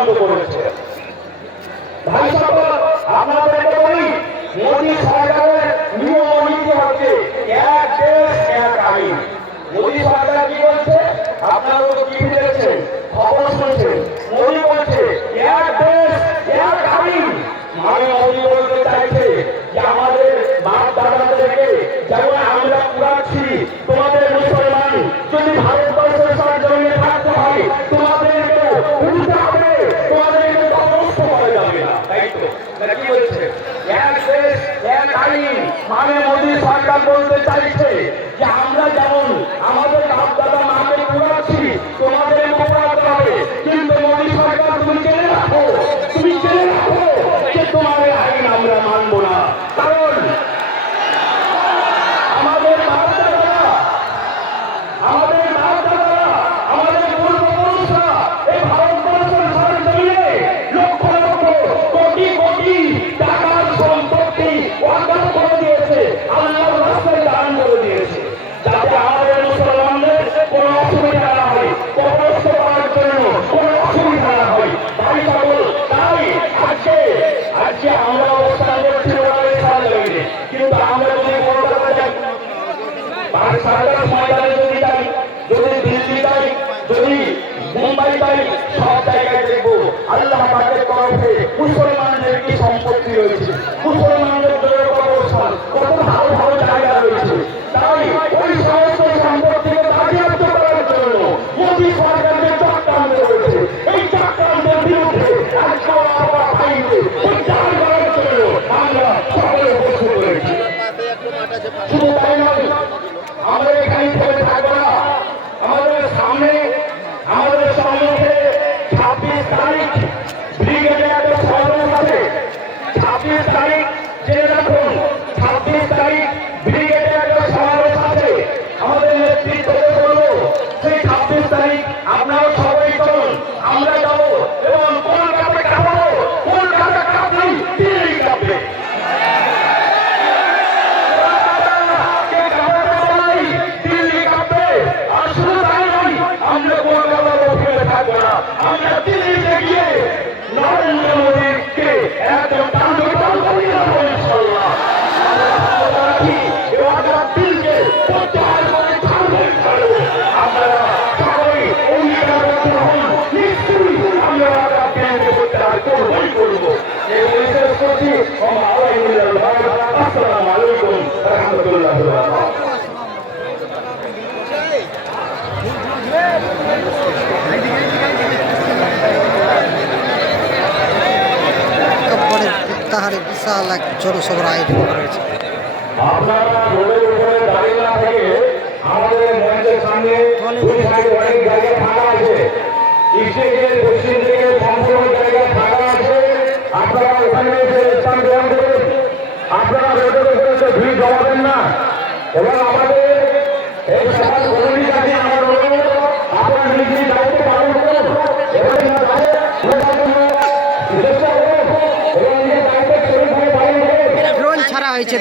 চূড়ান্ত করেছে। ভাই সকল আপনাদেরকে এক আইন। মোদী সরকার কি বলছে? আপনারা তো কি পেয়েছেন, খবর শুনছেন। এক আইন মানে মোদী সরকার বলতে চাইছে যে আমরা যেমন আমাদের বাপ দাদা সারাটা ময়দানে যদি যাই, যদি দিল্লি যাই, যদি মুম্বাই যাই, সব আল্লাহ পাকের তরফে মুসলমানদের কি সম্পত্তি রয়েছে। মুসলমানদের ছাব্বিশ তারিখ ব্রিগেডিয়ার সর্বশেষে ছাব্বিশ তারিখ জেনে রাখুন ছাব্বিশ তারিখ করছি আসসালামু আলাইকুম রহমতুল্লাহ তাহারে বিশাল এক জনসভার আয়োজন করেছে আপনারা রোডের উপরে দাঁড়িয়ে না থেকে আমাদের মঞ্চের সামনে অনেক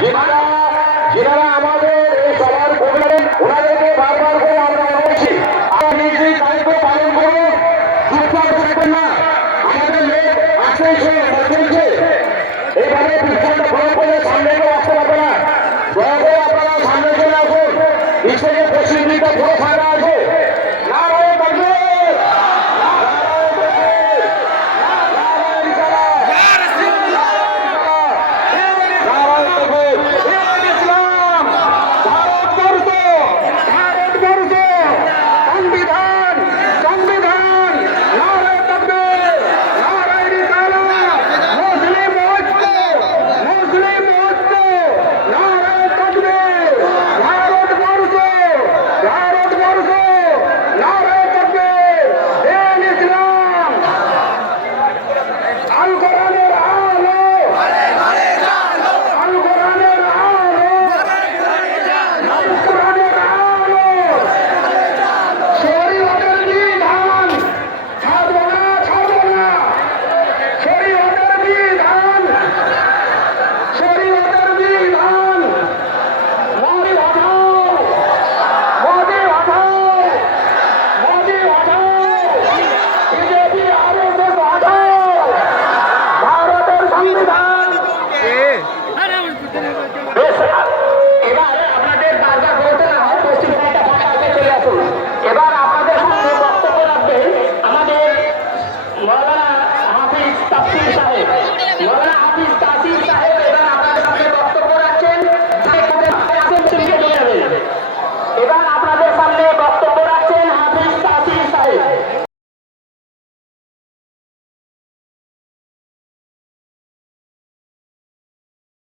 যেখানে যেখানে আমাদের এই সবার করলেন ওনাদেরকে বারবার করে আমরা বলছি আপনি সেই দায়িত্ব পালন করুন। চুপচাপ থাকবেন না। আমাদের লেট আসতেই